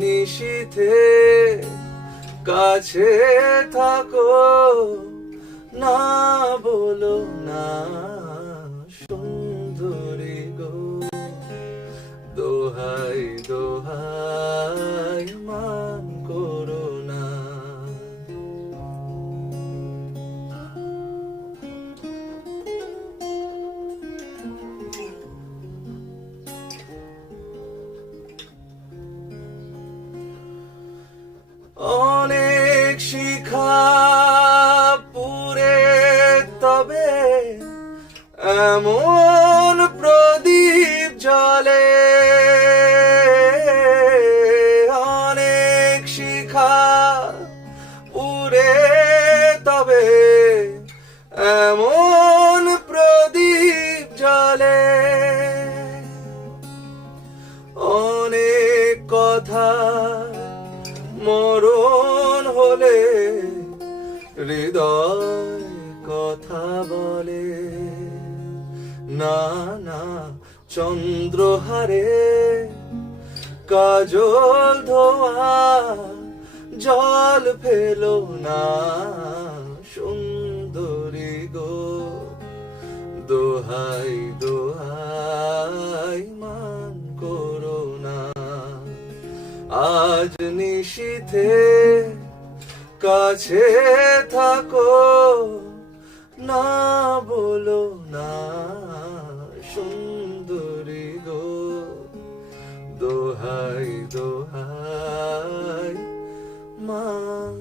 নিশীথে কাছে থাকো, না বলো না সুন্দরী গো। দোহাই দোহাই মান করো না। অনেক শিখা পুরে তবে এমন প্রদীপ জ্বলে, অনেক শিখা পুরে তবে এমন প্রদীপ জ্বলে। অনেক কথা মরণ হলে হৃদয় কথা বলে, না না চন্দ্রহারে কাজল ধোয়া জল ফেলো না সুন্দরী গো। দোহাই দোহাই মান করো না। আজ নিশীথে কাছে থাকো, না বলো না সুন্দরী গো। দোহাই দোহাই মান